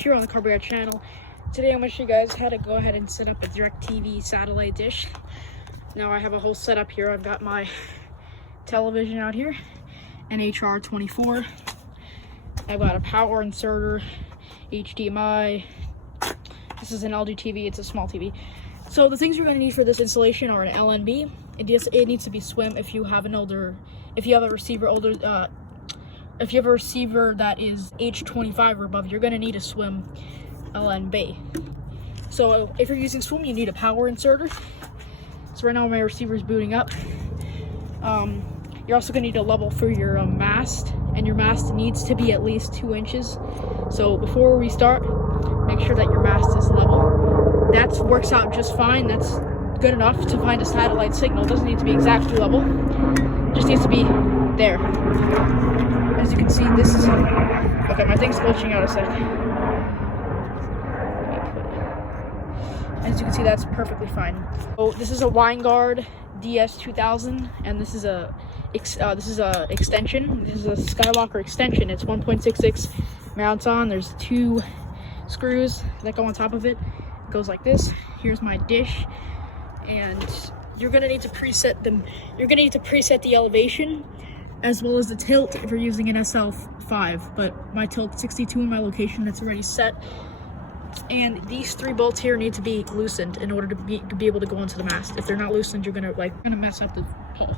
Here on the Carburetor channel. Today I'm going to show you guys how to go ahead and set up a Directv satellite dish. Now I have a whole setup here. I've got my television out here, an HR24. I've got a power inserter, HDMI. This is an LG TV, it's a small TV. So the things you're going to need for this installation are an LNB. It needs to be swim if you have if you have a receiver that is H25 or above, you're going to need a swim LNB. So if you're using swim, you need a power inserter. So right now my receiver is booting up. You're also going to need a level for your mast, and your mast needs to be at least 2 inches. So before we start, make sure that your mast is level. That works out just fine. That's good enough to find a satellite signal. It doesn't need to be exactly level. It just needs to be there. As you can see, this is... Okay, my thing's glitching out a sec. As you can see, that's perfectly fine. So this is a Winegard DS2000, and this is a extension. This is a Skywalker extension. It's 1.66 mounts on. There's 2 screws that go on top of it. It goes like this. Here's my dish, and you're gonna need to preset them. You're gonna need to preset the elevation as well as the tilt if you're using an SL5. But my tilt's 62 in my location. That's already set. And these 3 bolts here need to be loosened in order to be able to go into the mast. If they're not loosened, you're gonna mess up the pole.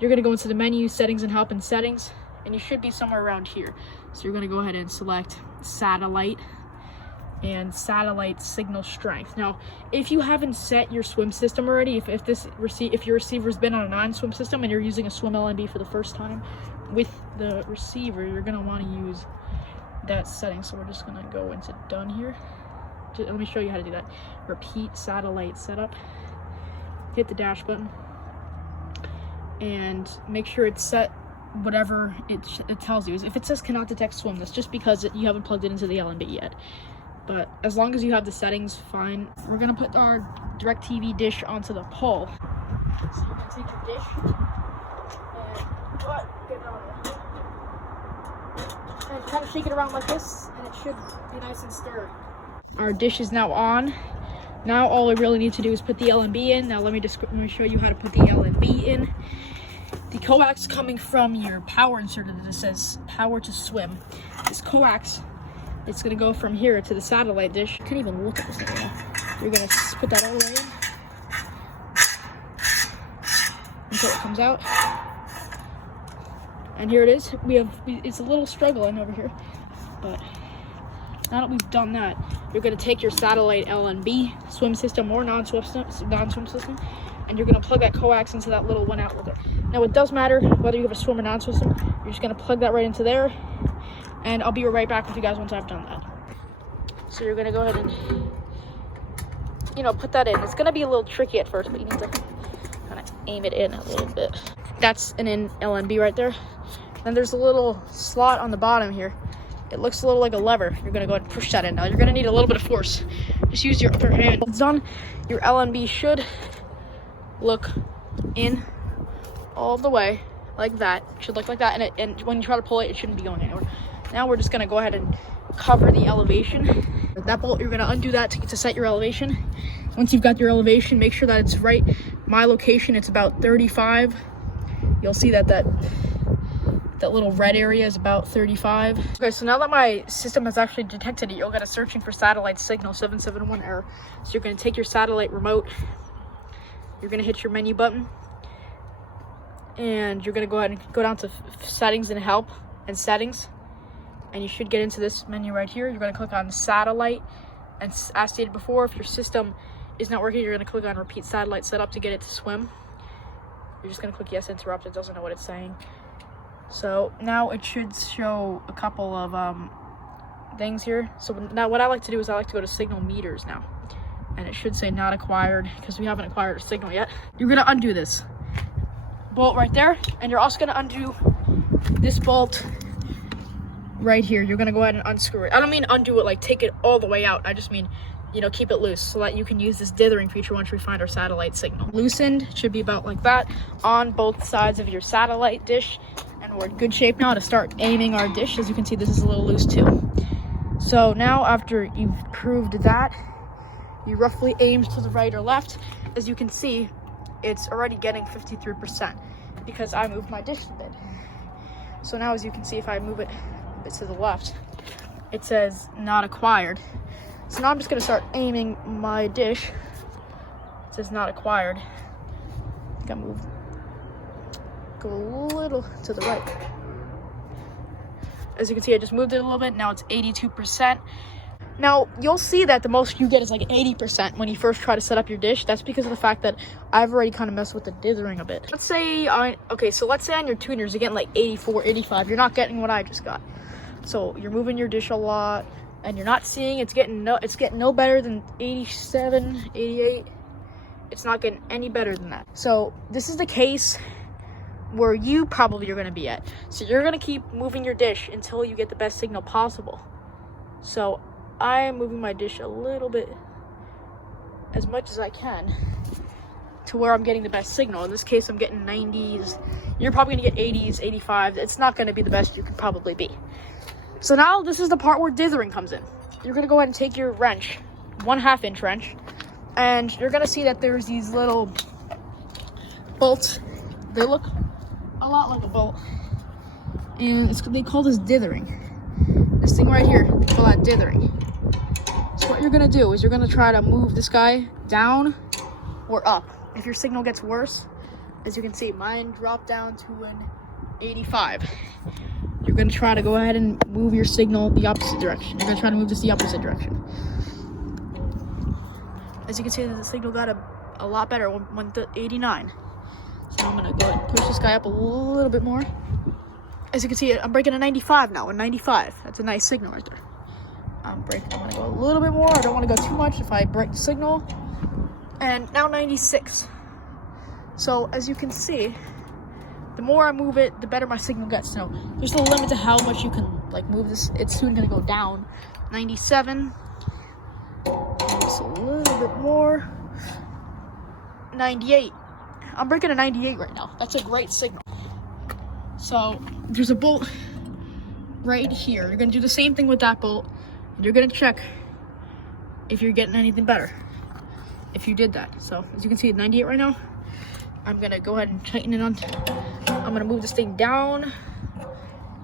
You're gonna go into the menu, settings and help, and settings, and you should be somewhere around here. So you're gonna go ahead and select satellite and satellite signal strength. Now, if you haven't set your swim system already, if your receiver's been on a non-swim system and you're using a swim LNB for the first time with the receiver, you're gonna want to use that setting. So we're just gonna go into done here. Let me show you how to do that. Repeat satellite setup. Hit the dash button and make sure it's set whatever it tells you. If it says cannot detect swim, that's just because you haven't plugged it into the LNB yet. But as long as you have the settings, fine. We're gonna put our Directv dish onto the pole. So you're gonna take your dish and kind of shake it around like this, and it should be nice and sturdy. Our dish is now on. Now all we really need to do is put the LNB in. Now let me show you how to put the LNB in. The coax coming from your power inserter that says power to swim. This coax, it's gonna go from here to the satellite dish. You can't even look at this thing now. You're gonna put that all the way in until it comes out. And here it is. It's a little struggling over here, but now that we've done that, you're gonna take your satellite LNB swim system or non-swim system, and you're gonna plug that coax into that little one outlet. Now it does matter whether you have a swim or non-swim system. You're just gonna plug that right into there, and I'll be right back with you guys once I've done that. So you're gonna go ahead and, put that in. It's gonna be a little tricky at first, but you need to kind of aim it in a little bit. That's an LNB right there. Then there's a little slot on the bottom here. It looks a little like a lever. You're gonna go ahead and push that in. Now you're gonna need a little bit of force. Just use your upper hand. When it's done, your LNB should look in all the way like that. It should look like that, and when you try to pull it, it shouldn't be going anywhere. Now we're just gonna go ahead and cover the elevation. That bolt, you're gonna undo that to set your elevation. Once you've got your elevation, make sure that it's right. My location, it's about 35. You'll see that little red area is about 35. Okay, so now that my system has actually detected it, you'll get a searching for satellite signal 771 error. So you're gonna take your satellite remote, you're gonna hit your menu button, and you're gonna go ahead and go down to settings and help and settings, and you should get into this menu right here. You're gonna click on satellite, and as stated before, if your system is not working, you're gonna click on repeat satellite setup to get it to swim. You're just gonna click yes, interrupt. It doesn't know what it's saying. So now it should show a couple of things here. So now what I like to do is I like to go to signal meters now, and it should say not acquired because we haven't acquired a signal yet. You're gonna undo this bolt right there, and you're also gonna undo this bolt right here. You're gonna go ahead and unscrew it. I don't mean undo it like take it all the way out. I just mean, keep it loose so that you can use this dithering feature once we find our satellite signal. Loosened, it should be about like that on both sides of your satellite dish. And we're in good shape now to start aiming our dish. As you can see, this is a little loose too. So now after you've proved that, you roughly aim to the right or left. As you can see, it's already getting 53% because I moved my dish a bit. So now as you can see, if I move it a bit to the left, it says not acquired. So now I'm just gonna start aiming my dish. It says not acquired. I think I moved, go a little to the right. As you can see, I just moved it a little bit. Now it's 82%. Now, you'll see that the most you get is like 80% when you first try to set up your dish. That's because of the fact that I've already kind of messed with the dithering a bit. Let's say, let's say on your tuners, you're getting like 84, 85. You're not getting what I just got. So you're moving your dish a lot, and you're not seeing it's getting no better than 87, 88. It's not getting any better than that. So this is the case where you probably are going to be at. So you're going to keep moving your dish until you get the best signal possible. So I am moving my dish a little bit, as much as I can, to where I'm getting the best signal. In this case, I'm getting 90s. You're probably going to get 80s, 85. It's not going to be the best you could probably be. So now this is the part where dithering comes in. You're going to go ahead and take your wrench, 1/2 inch wrench, and you're going to see that there's these little bolts. They look a lot like a bolt, and they call this dithering. This thing right here, they call that dithering. So what you're gonna do is you're gonna try to move this guy down or up. If your signal gets worse, as you can see, mine dropped down to an 85. You're gonna try to go ahead and move your signal the opposite direction. You're gonna try to move this the opposite direction. As you can see, the signal got a lot better, went to 89. So I'm gonna go ahead and push this guy up a little bit more. As you can see, I'm breaking a 95 now, a 95. That's a nice signal right there. I'm gonna go a little bit more. I don't want to go too much if I break the signal. And now 96. So as you can see, the more I move it, the better my signal gets. So there's no limit to how much you can move this. It's soon gonna go down. 97. Just a little bit more. 98. I'm breaking a 98 right now. That's a great signal. So there's a bolt right here. You're gonna do the same thing with that bolt. And you're gonna check if you're getting anything better if you did that. So as you can see, 98 right now. I'm gonna go ahead and tighten it on. I'm gonna move this thing down,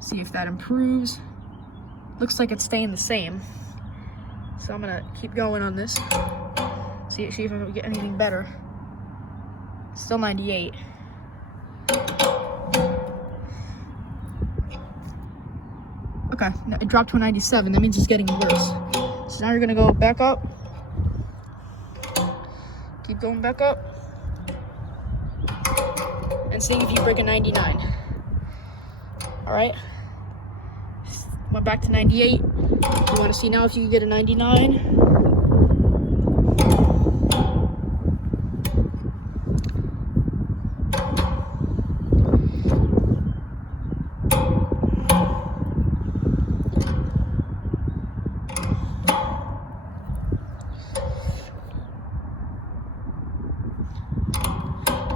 see if that improves. Looks like it's staying the same. So I'm gonna keep going on this. See if I can get anything better. Still 98. Okay, it dropped to a 97. That means it's getting worse. So now you're gonna go back up. Keep going back up. And seeing if you break a 99. Alright. Went back to 98. You wanna see now if you can get a 99.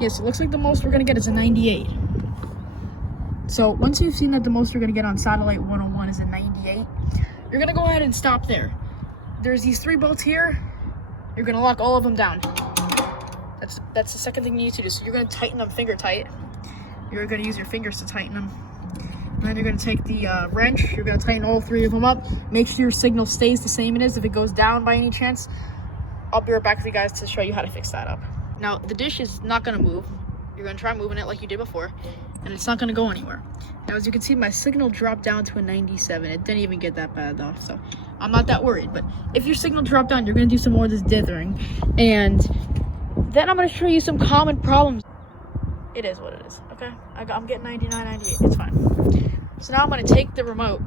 Yes, it looks like the most we're gonna get is a 98. So once you've seen that the most you're gonna get on satellite 101 is a 98, you're gonna go ahead and stop there. There's these 3 bolts here. You're gonna lock all of them down. That's the second thing you need to do. So you're gonna tighten them finger tight. You're gonna use your fingers to tighten them. And then you're gonna take the wrench. You're gonna tighten all 3 of them up. Make sure your signal stays the same it is. If it goes down by any chance, I'll be right back with you guys to show you how to fix that up. Now, the dish is not gonna move. You're gonna try moving it like you did before, and it's not gonna go anywhere. Now, as you can see, my signal dropped down to a 97. It didn't even get that bad though, so I'm not that worried. But if your signal dropped down, you're gonna do some more of this dithering, and then I'm gonna show you some common problems. It is what it is, okay? I'm getting 99, 98, it's fine. So now I'm gonna take the remote,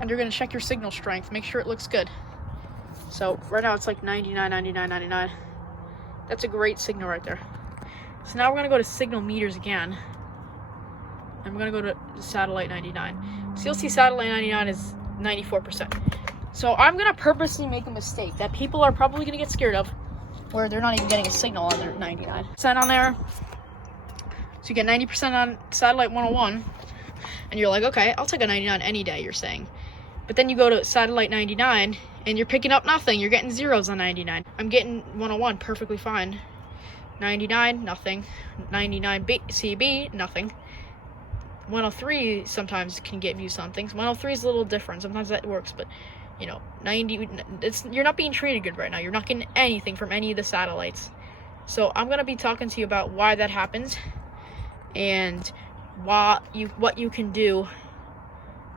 and you're gonna check your signal strength, make sure it looks good. So right now it's like 99, 99, 99. That's a great signal right there. So now we're gonna go to signal meters again. And we're gonna go to satellite 99. So you'll see satellite 99 is 94%. So I'm gonna purposely make a mistake that people are probably gonna get scared of, where they're not even getting a signal on their 99% on there. So you get 90% on satellite 101, and you're like, okay, I'll take a 99 any day, you're saying. But then you go to satellite 99 and you're picking up nothing. You're getting zeros on 99. I'm getting 101 perfectly fine. 99, nothing. 99 CB, nothing. 103 sometimes can get you something. 103 is a little different. Sometimes that works, but you know, 90, you're not being treated good right now. You're not getting anything from any of the satellites. So I'm going to be talking to you about why that happens and what you can do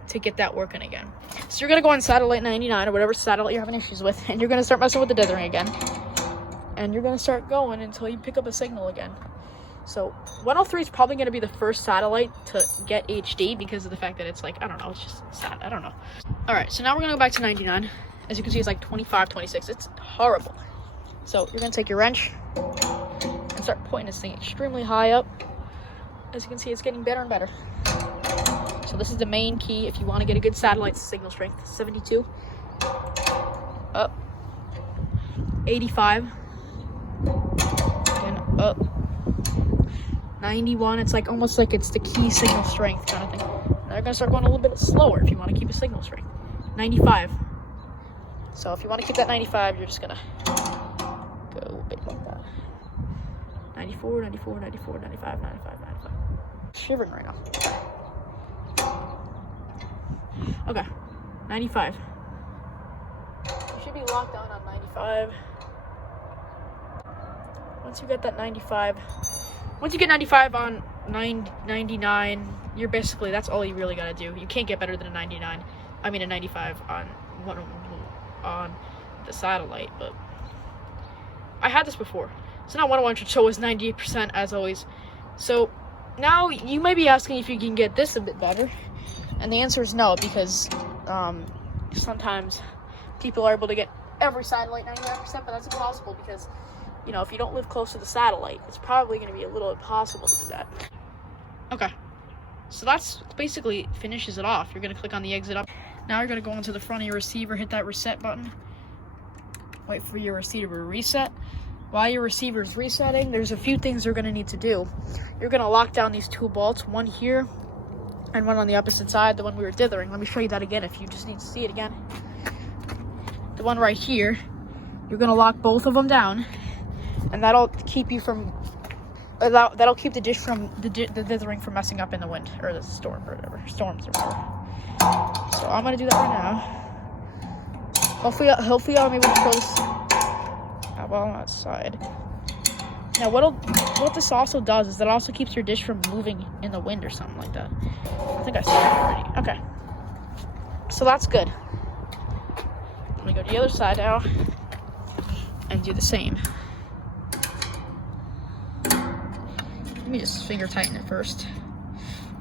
to get that working again. So you're going to go on satellite 99 or whatever satellite you're having issues with, and you're going to start messing with the dithering again. And you're going to start going until you pick up a signal again. So 103 is probably going to be the first satellite to get HD because of the fact that it's like, I don't know, it's just sad. I don't know. All right, so now we're going to go back to 99. As you can see, it's like 25, 26. It's horrible. So you're going to take your wrench and start pointing this thing extremely high up. As you can see, it's getting better and better. So this is the main key if you want to get a good satellite signal strength. 72. Up. 85. And up. 91. It's like almost like it's the key signal strength kind of thing. Now you're going to start going a little bit slower if you want to keep a signal strength. 95. So if you want to keep that 95, you're just going to go a bit like that. 94, 94, 94, 95, 95, 95. Shivering right now. Okay, 95. You should be locked down on 95. Once you get that 95, once you get 95 on 99, you're basically, that's all you really gotta do. You can't get better than a 99. I mean a 95 on the satellite, but I had this before. So now 101 should show us 98% as always. So now you may be asking if you can get this a bit better. And the answer is no, because sometimes people are able to get every satellite 99%, but that's impossible because, you know, if you don't live close to the satellite, it's probably going to be a little impossible to do that. Okay, so that's basically finishes it off. You're going to click on the exit up. Now you're going to go into the front of your receiver, hit that reset button. Wait for your receiver to reset. While your receiver is resetting, there's a few things you're going to need to do. You're going to lock down these two bolts, one here and one on the opposite side, the one we were dithering. Let me show you that again if you just need to see it again. The one right here, you're going to lock both of them down, and that'll keep you from, that'll keep the dish from, the dithering from messing up in the wind, or the storm, or whatever, storms or whatever. So I'm going to do that right now. Hopefully I'm able to show this on that side. Now what this also does is that it also keeps your dish from moving in the wind or something like that. I think I said that already. Okay. So that's good. Let me go to the other side now and do the same. Let me just finger tighten it first.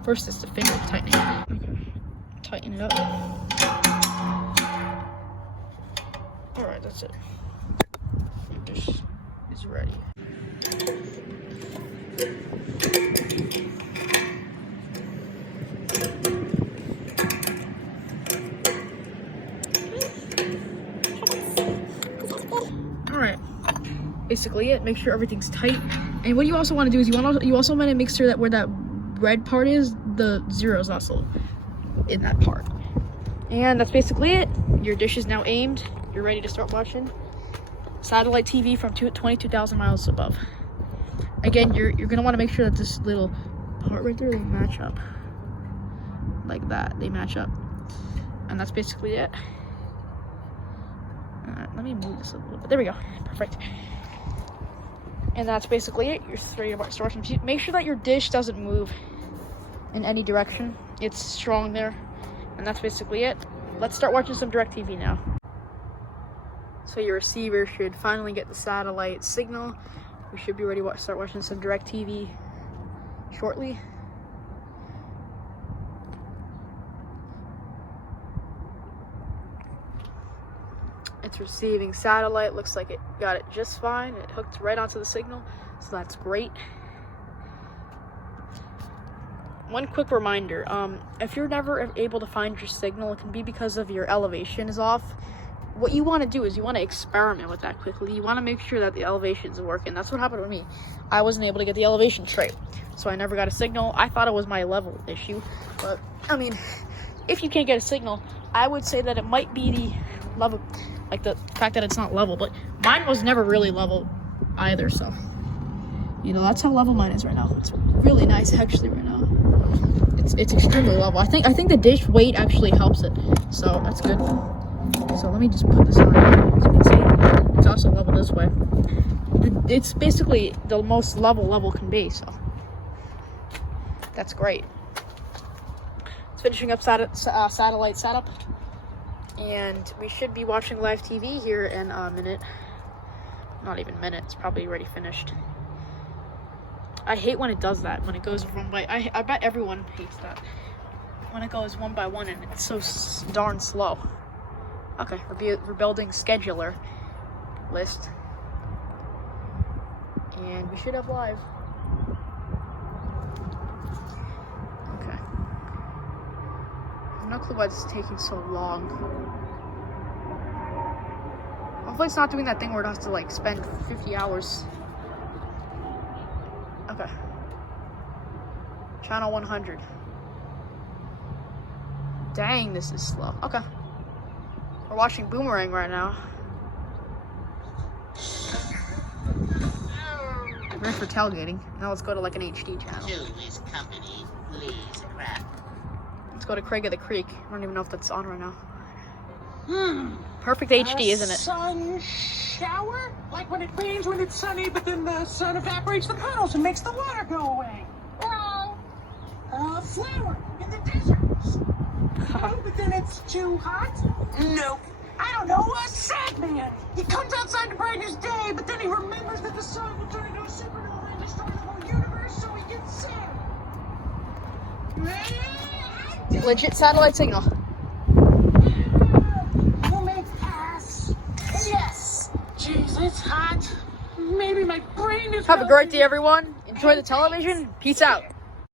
First is the finger tightening. Okay. Tighten it up. Alright, that's it. Your dish is ready. Alright, basically it. Make sure everything's tight. And what you also want to do is you also want to make sure that where that red part is, the zero is also in that part. And that's basically it. Your dish is now aimed. You're ready to start watching satellite TV from 22,000 miles above. Again, you're gonna want to make sure that this little part right there, they match up like that. They match up, and that's basically it. Let me move this a little bit. There we go. Perfect. And that's basically it. You're ready to start watching. Make sure that your dish doesn't move in any direction. It's strong there, and that's basically it. Let's start watching some Directv now. So your receiver should finally get the satellite signal. We should be ready to start watching some Directv shortly. It's receiving satellite. Looks like it got it just fine. It hooked right onto the signal, so that's great. One quick reminder, if you're never able to find your signal, it can be because of your elevation is off. What you want to do is you want to experiment with that quickly. You want to make sure that the elevation's working. That's what happened with me. I wasn't able to get the elevation straight, so I never got a signal. I thought it was my level issue, but I mean, if you can't get a signal, I would say that it might be the level, like the fact that it's not level, but mine was never really level either, so you know, that's how level mine is right now. It's really nice actually right now. It's extremely level. I think the dish weight actually helps it, so that's good. So let me just put this on. As you can see, it's also level this way. It's basically the most level can be, so that's great. It's finishing up satellite setup, and we should be watching live TV here in a minute. Not even a minute, it's probably already finished. I hate when it does that, when it goes one by, I bet everyone hates that. When it goes one by one and it's so darn slow. Okay, we're building scheduler list. And we should have live. Okay. I have no clue why it's taking so long. Hopefully it's not doing that thing where it has to like spend 50 hours. Okay. Channel 100. Dang, this is slow. Okay. We're watching Boomerang right now. We're in for tailgating. Now let's go to like an HD channel. Let's go to Craig of the Creek. I don't even know if that's on right now. Perfect HD, isn't it? Sun shower? Like when it rains when it's sunny, but then the sun evaporates the puddles and makes the water go away. Wrong. A flower in the deserts. No, but then it's too hot? Nope. I don't know, a sad man. He comes outside to brighten his day, but then he remembers that the sun will turn into a supernova and destroy the whole universe, so he gets sad. Legit satellite signal. We'll make pass. Yes. Jeez, it's hot. Maybe my brain is... Have a great day, everyone. Enjoy the television. Peace out.